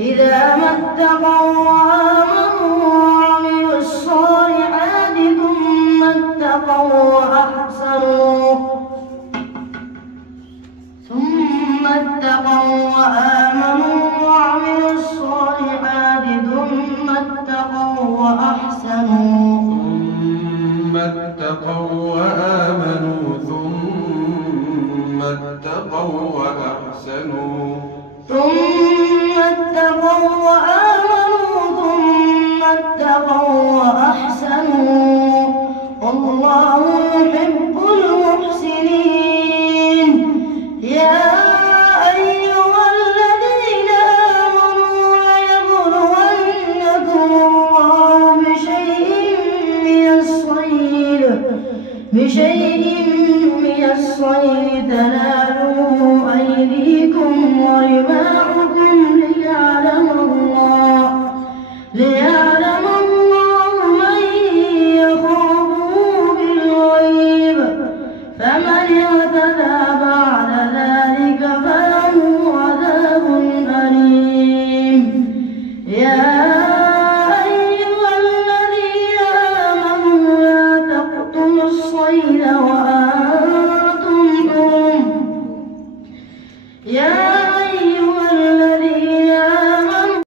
إذا ما اتقوا وآمنوا وعملوا الصالحات ثم اتقوا وأحسنوا وآمنوا وعملوا الصالحات ثم اتقوا وأحسنوا والله